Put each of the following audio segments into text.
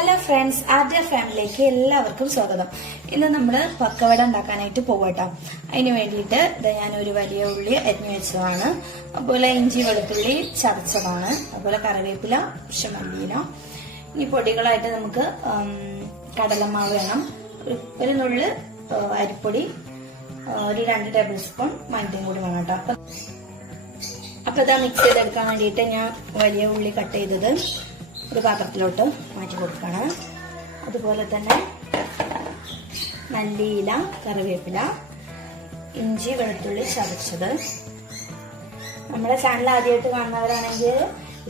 Hello friends, ആദ്യ ഫാമിലിയിലേക്ക് എല്ലാവർക്കും സ്വാഗതം. ഇന്ന് നമ്മൾ പക്കവട ഉണ്ടാക്കാനായിട്ട് പോകട്ടോ. അതിന് വേണ്ടിയിട്ട് ഞാനൊരു വലിയ ഉള്ളി അരിഞ്ഞു വെച്ചതാണ്, അതുപോലെ ഇഞ്ചി വെളുത്തുള്ളി ചതച്ചതാണ്, അതുപോലെ കറിവേപ്പില, മല്ലിയില. ഇനി പൊടികളായിട്ട് നമുക്ക് കടലമാവ് വേണം, ഒരു നുള്ള് അരിപ്പൊടി, ഒരു 2 ടേബിൾ സ്പൂൺ മൈദയും കൂടി വേണം കേട്ടോ. അപ്പൊ ഇതാ മിക്സ് ചെയ്തെടുക്കാൻ വേണ്ടിയിട്ട് ഞാൻ വലിയ ഉള്ളി കട്ട് ചെയ്തത് ഒരു പാത്രത്തിലോട്ട് മാറ്റി കൊടുക്കണം. അതുപോലെ തന്നെ മല്ലിയില, കറിവേപ്പില, ഇഞ്ചി വെളുത്തുള്ളി ചതച്ചത്. നമ്മുടെ ചാനൽ ആദ്യമായിട്ട് കാണുന്നവരാണെങ്കിൽ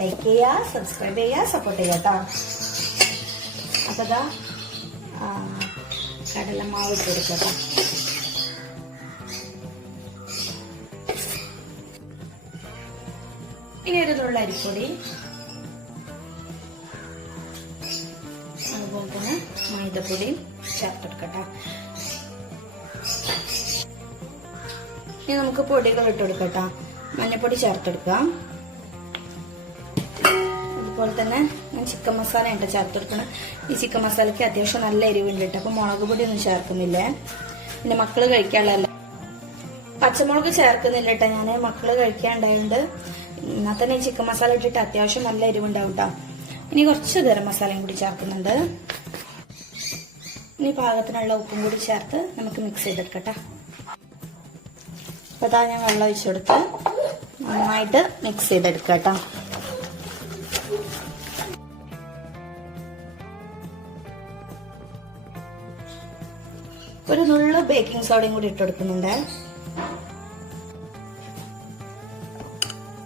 ലൈക്ക് ചെയ്യുക, സബ്സ്ക്രൈബ് ചെയ്യുക, സപ്പോർട്ട് ചെയ്യുക കേട്ടോ. അപ്പൊ ഇതാ കടലമാവ് ഇട്ട് കൊടുക്കട്ടോ. ഇനി ഒരു തുള്ളി അരിപ്പൊടി, അതുപോലെ തന്നെ മൈദപ്പൊടി ചേർത്തെടുക്കട്ടെ. ഇനി നമുക്ക് പൊടികൾ ഇട്ട് കൊടുക്കട്ടോ. മഞ്ഞപ്പൊടി ചേർത്തെടുക്കാം. അതുപോലെ തന്നെ ഞാൻ ചിക്കൻ മസാല ഉണ്ട് ചേർത്തെടുക്കണം. ഈ ചിക്കൻ മസാലയ്ക്ക് അത്യാവശ്യം നല്ല എരിവുണ്ട് കേട്ടോ, അപ്പൊ മുളക് പൊടി ഒന്നും ചേർക്കുന്നില്ലേ. പിന്നെ മക്കള് കഴിക്കാനുള്ളതല്ല, പച്ചമുളക് ചേർക്കുന്നില്ല കേട്ടോ. ഞാൻ മക്കള് കഴിക്കാണ്ടായോണ്ട് എന്നാൽ തന്നെ ഈ ചിക്കൻ മസാല ഇട്ടിട്ട് അത്യാവശ്യം നല്ല എരിവുണ്ടാവും കേട്ടോ. ഇനി കുറച്ച് ഗരം മസാലയും കൂടി ചേർക്കുന്നുണ്ട്. ഇനി പാകത്തിനുള്ള ഉപ്പും കൂടി ചേർത്ത് നമുക്ക് മിക്സ് ചെയ്തെടുക്കട്ടെ. അപ്പൊ അതാ ഞാൻ വെള്ളം ഒഴിച്ചു കൊടുത്ത് നന്നായിട്ട് മിക്സ് ചെയ്തെടുക്കട്ടോ. ഒരു നുള്ളു ബേക്കിംഗ് സോഡയും കൂടി ഇട്ട് കൊടുക്കുന്നുണ്ട്.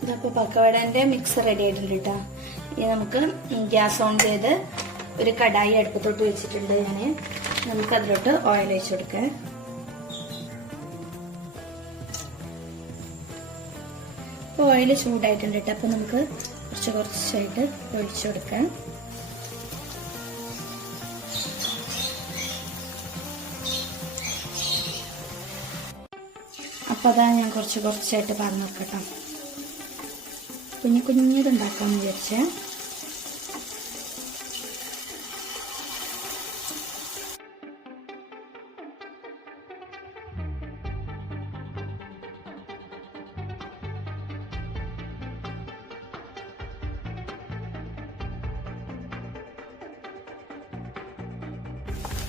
ഇതപ്പോ പക്കവടന്റെ മിക്സ് റെഡി ആയിട്ടുണ്ട് കേട്ടോ. ഇനി നമുക്ക് ഗ്യാസ് ഓൺ ചെയ്ത് ഒരു കടായി അടുപ്പത്തോട്ട് വെച്ചിട്ടുണ്ട് ഞാന്. നമുക്ക് അതിലോട്ട് ഓയിൽ ഒഴിച്ചു കൊടുക്കാം. അപ്പൊ ഓയിൽ ചൂടായിട്ടുണ്ട് കേട്ടോ. അപ്പൊ നമുക്ക് കുറച്ചായിട്ട് ഒഴിച്ചു കൊടുക്കാം. അപ്പൊ അതാ ഞാൻ കുറച്ചായിട്ട് പറഞ്ഞു നോക്കട്ടോ. കുഞ്ഞിതുണ്ടാക്കാന്ന് വിചാരിച്ചേ.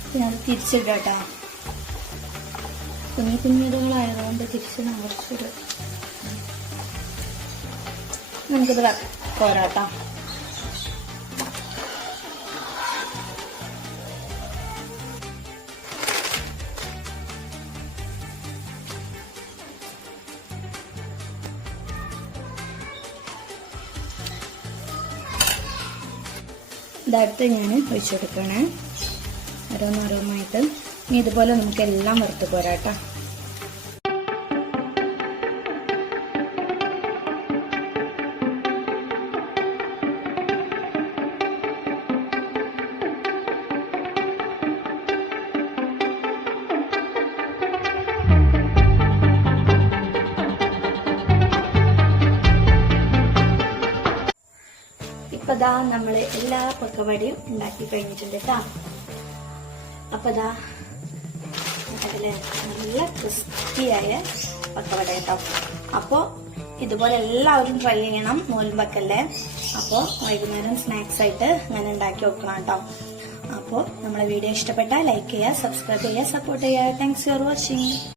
പിന്നെ അത് തിരിച്ചിടാട്ടോ. കുഞ്ഞിതുകളായതുകൊണ്ട് തിരിച്ചിടാൻ കുറച്ചൊരു നമുക്കിത് പോരാട്ടോ. ഇതടുത്ത് ഞാൻ ഒഴിച്ചു കൊടുക്കണേ, ഓരോന്നോരോന്നായിട്ട്. ഇനി ഇതുപോലെ നമുക്ക് എല്ലാം വറുത്ത് പോരാട്ടോ. ഇപ്പൊ ദാ നമ്മള് എല്ലാ പക്കവടയും ഉണ്ടാക്കി കഴിഞ്ഞിട്ടുണ്ട് കേട്ടോ. അപ്പൊ ദാ അതില് നല്ല ക്രിസ്പിയായ പക്കവട കേട്ടോ. അപ്പൊ ഇതുപോലെ എല്ലാവരും ട്രൈ ചെയ്യണം, നോൽമ്പക്കല്ലേ. അപ്പൊ വൈകുന്നേരം സ്നാക്സ് ആയിട്ട് അങ്ങനെ ഉണ്ടാക്കി വെക്കണം കേട്ടോ. അപ്പൊ നമ്മുടെ വീഡിയോ ഇഷ്ടപ്പെട്ടാൽ ലൈക്ക് ചെയ്യുക, സബ്സ്ക്രൈബ് ചെയ്യുക, സപ്പോർട്ട് ചെയ്യുക. Thanks for watching.